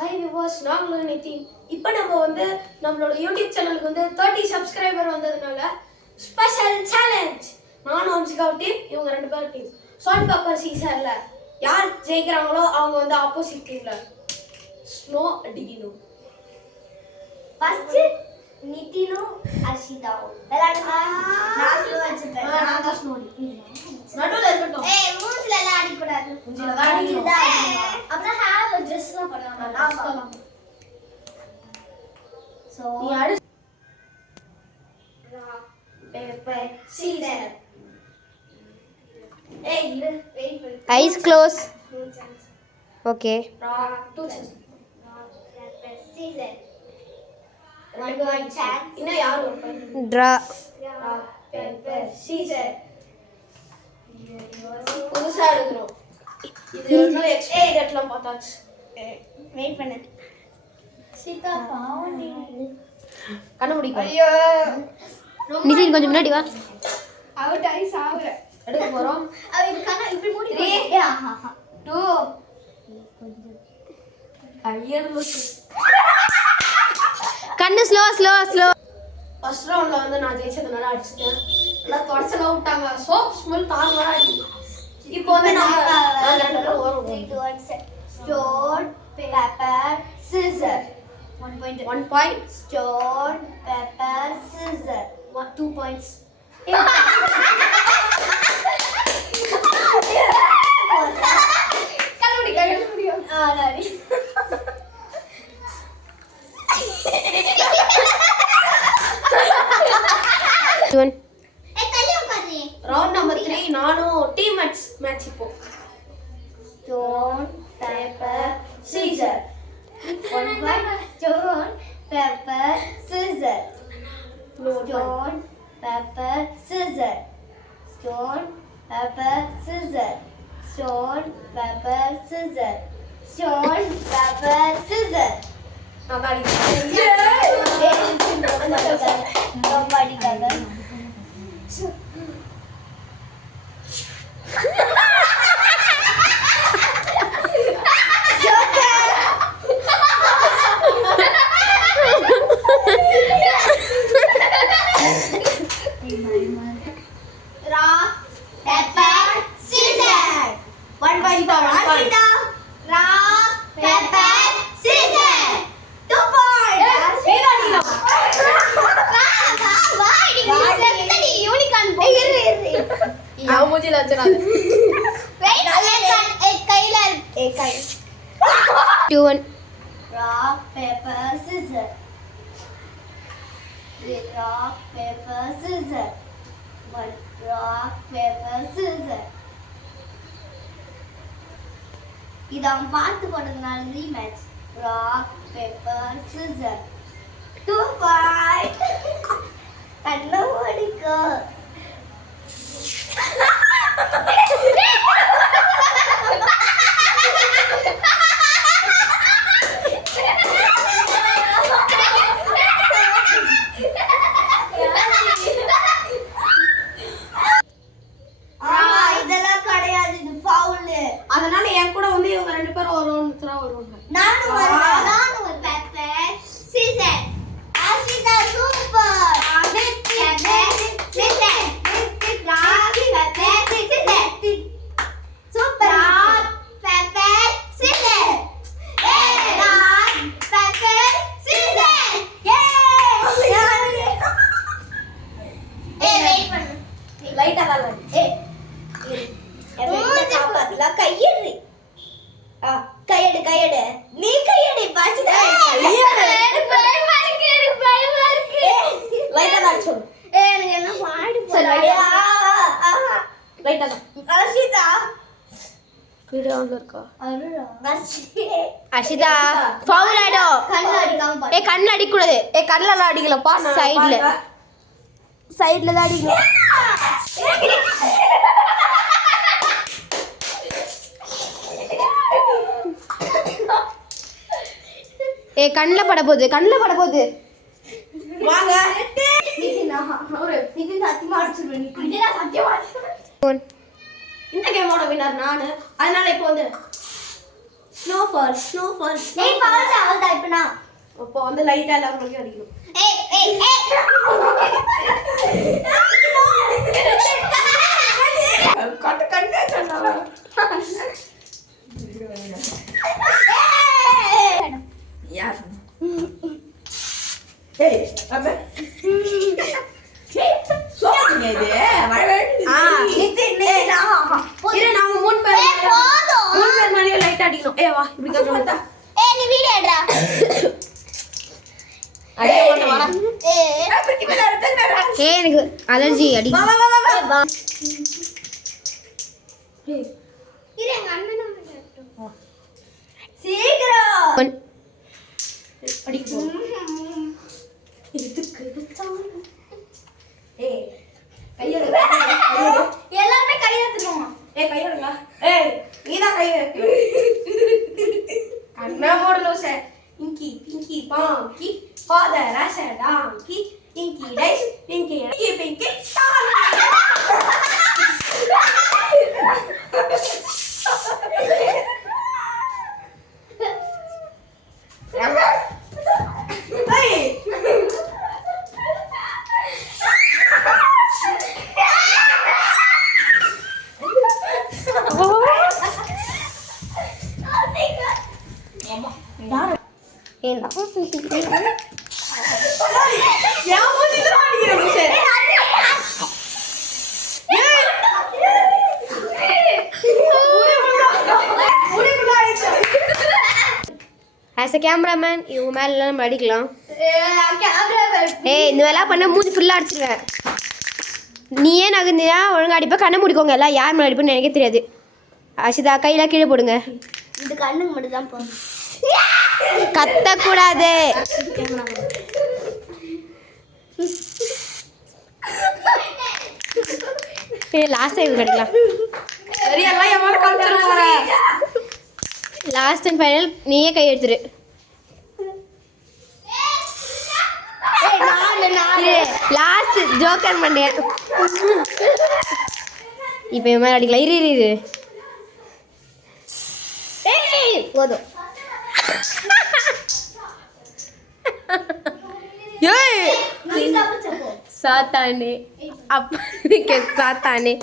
Hi viewers, நாங்களும் நிதின். இப்போ நம்ம வந்து நம்மளோட யூடியூப் சேனலுக்கு வந்து 30 சப்ஸ்கிரைபர் வந்ததுனால ஸ்பெஷல் சேலஞ்ச். நானும் அம்சிகாவ் டீம், இவங்க 2 பேர் டீம். சால்ட் பேப்பர் சீசர்ல யார் ஜெயிக்கிறாங்களோ அவங்க வந்து ஆப்போசிட் டீம்ல ஸ்னோ அடிக்கணும். ஃபர்ஸ்ட் நிதினும் அர்ஷிதாவும் விளையாடுங்க. நான் ஸ்லோ வச்சிருக்கேன். நான் தான் ஸ்லோ அடிக்கிறேன். நடுவுல இருக்கட்டும். ஏய் மூஞ்சில எல்லாம் அடிக்க கூடாது. மூஞ்சில தான் அடிக்கணும். அப்புறம் ஹேர் ட்ரெஸ்லாம் பண்ணுவாங்க. நான் சொல்லலாம். சோ நீ அடி. Paper Caesar. ஏய் இரு. வெயிட் பண்ணு. Eyes close. No chance. Okay. Rock 2 chance. Paper scissors. 1 chance. இன்னும் யார் ஒரு point? Draw. Rock paper Caesar. புதுசா எடுக்கணும். இது இன்னும் எக்ஸ்பைரி டேட்லாம் பார்த்தாச்சு. வெயிட் பண்ணு. சீதா பாவண்டி. கண்ண முடிக்க. ஐயோ. நிதின் கொஞ்சம் முன்னாடி வா. அவுட் ஆகி சாவுற. எடுக்க போறோம். அவ இது கண்ண இப்படி மூடி. 3 ஆஹா. 2 ஐயர் லூசு. கண்ணு ஸ்லோ. ஃபர்ஸ்ட் ரவுண்ட்ல வந்து நான் ஜெயிச்சதுனால அடிச்சிட்டேன். எல்லாம் தொடச்சலாம் விட்டாங்க. சோப் ஸ்மெல் தாறுமாறா அடிக்குது. இப்போ வந்து நாங்க 2 பேரும் வரோம். Stone, paper, scissor. 1 point. 1 point. Stone, paper, scissor. 2 points. கண்டுபிடி. நாடி. One. தள்ளி உட்காரு. ரவுண்ட் நம்பர் 3 நானும் டீம் மேட்ச் இப்போ. Stone, paper, scissor. 1 point. Stone, paper, scissor. Stone, paper, scissor. Stone, paper, scissor. Stone, paper, scissor. Stone, paper, scissor. நான் தான் அடிக்கிறேன். ரொம்ப அடிக்காத. Rock, paper, scissors. 1 point for Ashita. Rock, paper, scissors. 2 points. நான் மூஞ்சில வச்சிராத. Two one. Rock, paper, scissors. Rock, paper, scissors. 1 rock, paper, scissors. இது அவன் பார்த்து போனதுனால rematch. Rock paper scissor. 2 point. கண்ணு ஓடிக்கோ. இதெல்லாம் கிடையாது, இது ஃபவுல். அதனால என் கூட வந்து இவங்க 2 பேரும் வருவாங்க. நானும் ஒரு paper scissor. Ashitha super. Paper scissor. Rock paper scissor. Super. Paper scissor. Rock paper scissor. Wait பண்ணு. லைட்டா தான் அடி. கையெடு. கையெடு. நீ கையெடு பாச்சுடா. லைட்டா தான் அடிச்சோம். எனக்கு என்ன பாடி சரி, லைட்டா தான். அர்ஷிதா. வீடியோ ஆன்ல இருக்கா? Ashita. Foul ஆயிடும். கண்ணு அடிக்காம பாரு. ஏய் கண்ணு அடிக்க கூடாது. கண்ணுல எல்லாம் அடிக்கலப்பா. Sideல. சைடுல தான் அடிக்கணும். ஏய் கண்ணுல பட போகுது. வாங்க. நிதின் சத்தியமா அடிச்சிருவேன். நிதின் சத்தியமா அடிச்சிருவேன். One. இந்த கேமோட வின்னர் நானு. அதனால இப்போ வந்து ஸ்னோஃபால் ஸ்னோஃபால் ஏய் பால் அவள் தான் இப்ப நான் அப்போ வந்து லைட்டா எல்லாரும் அடிக்கணும் ஏய் கட்டு கண்ணே சொன்னா யார் ஏய் அப்ப சோனிங்க இது இரு நாம மூணு பேர் மேலே லைட் அடிக்கணும் ஏய் வா இப்படி கட்டு ஏய் நீ வீடியோ எடுடா அடே ஓட வா ஏய் எனக்கு அலர்ஜி அடி வா வா வா வா ஏய் இரு எங்க அண்ணன் வந்து சீக்கிரம் அடிக்கு இதுக்கு தான் ஏய் கையெடு எல்லாரும் கை எடுத்துக்கோங்க ஏய் கையெடுங்க ஏய் நீதான் கை கண்ணா போடல சார் இங்கி பிங்கி பாங்கி ஃபாதர் ராசா டாங்கி இங்கி டைஸ் பிங்கி பிங்கி பிங்கி ஏன் ஆஸ் அ கேமராமேன் இவங்க மேல நம்ம அடிக்கலாம் ஏய் இந்த வேலை பண்ண மூஞ்சி ஃபுல்லாக அடிச்சிருவேன் நீ ஏன் நகர்ந்தியா ஒழுங்கா அடிப்ப கண்ணை முடிக்கோங்க எல்லாம் யார் மேலே அடிப்புன்னு எனக்கே தெரியாது அஷிதா கையெல்லாம் கீழே போடுங்க இந்த கண்ணுக்கு மட்டும் தான் போகும் கத்தக்கூடாது லாஸ்ட் டைம் கிடைக்கலாம் சரியெல்லாம் எவ்வளோ காமிச்சிருவாங்க லாஸ்ட் அண்ட் ஃபைனல் நீயே கை எடுத்துரு லாஸ்ட் ஜோக்கர் பண்ணேன் இப்போ இவன் மேலே அடிக்கலாம் இரு இரு இரு போதும் சாத்தானே அப்பா சாத்தானே